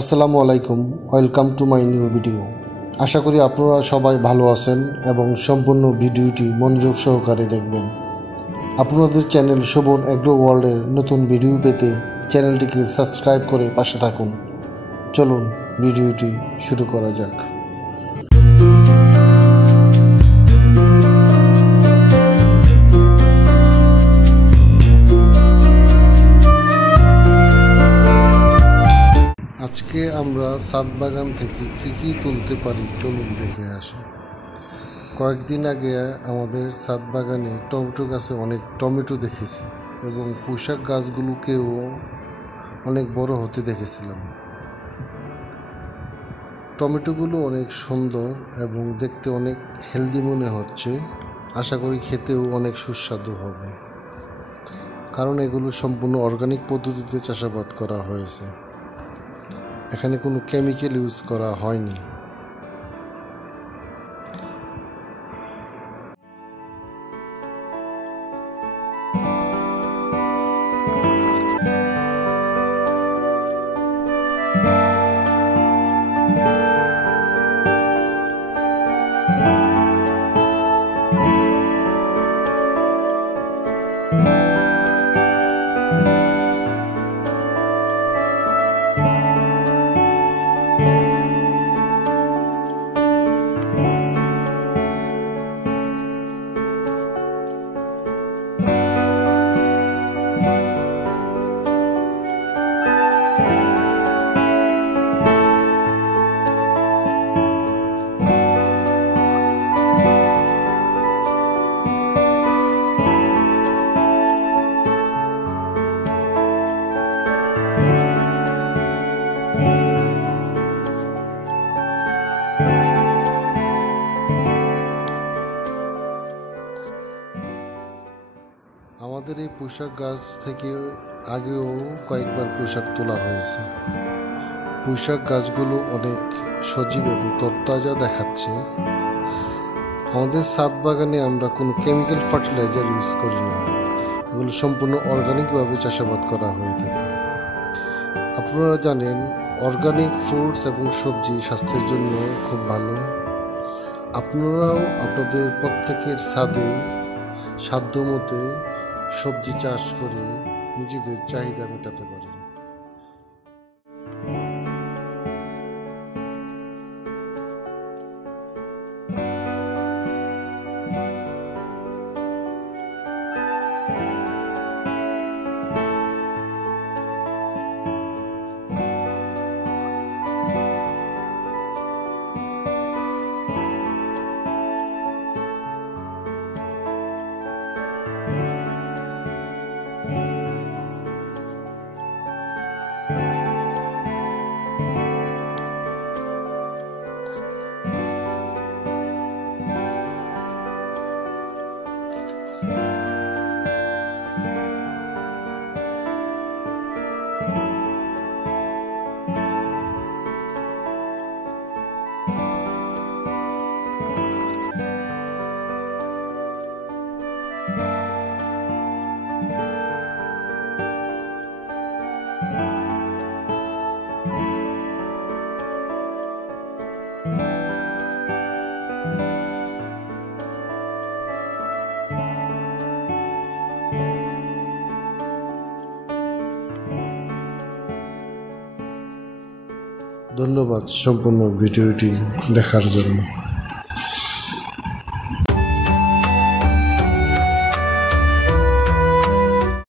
আসসালামু আলাইকুম, welcome to my new video. আশা করি আপনারা সবাই ভালো আছেন এবং সম্পূর্ণ ভিডিওটি মনোযোগ সহকারে দেখবেন। আপনাদের চ্যানেল শোভন এগ্রো ওয়ার্ল্ডের নতুন ভিডিও পেতে চ্যানেলটিকে সাবস্ক্রাইব করে পাশে থাকুন। চলুন ভিডিওটি শুরু করা যাক। আজকে আমরা ছাদ বাগান থেকে কী তুলতে পারি চলুন দেখে আসি। কয়েকদিন আগে আমাদের ছাদ বাগানে টমেটো গাছে অনেক টমেটো দেখেছি এবং পুঁইশাক গাছগুলোকেও অনেক বড় হতে দেখেছিলাম। টমেটোগুলো অনেক সুন্দর এবং দেখতে অনেক হেলদি মনে হচ্ছে। আশা করি খেতেও অনেক সুস্বাদু হবে, কারণ এগুলো সম্পূর্ণ অর্গানিক পদ্ধতিতে চাষাবাদ করা হয়েছে। এখানে কোনো কেমিক্যাল ইউজ করা হয়নি। আমাদের এই পুঁইশাক গাছ থেকে আগেও কয়েকবার পুঁইশাক তোলা হয়েছে। পুঁইশাক গাছগুলো অনেক সজীব এবং তরতাজা দেখাচ্ছে। আমাদের ছাদ বাগানে আমরা কোনো কেমিক্যাল ফার্টিলাইজার ইউজ করি না, এগুলো সম্পূর্ণ অর্গানিকভাবে চাষাবাদ করা হয়ে থাকে। আপনারা জানেন অর্গানিক ফ্রুটস এবং সবজি স্বাস্থ্যের জন্য খুব ভালো। আপনারাও আপনাদের প্রত্যেকের ছাদে সাধ্যমতো সবজি চাষ করে নিজেদের চাহিদা মেটাতে পারেন। ধন্যবাদ সম্পূর্ণ ভিডিওটি দেখার জন্য।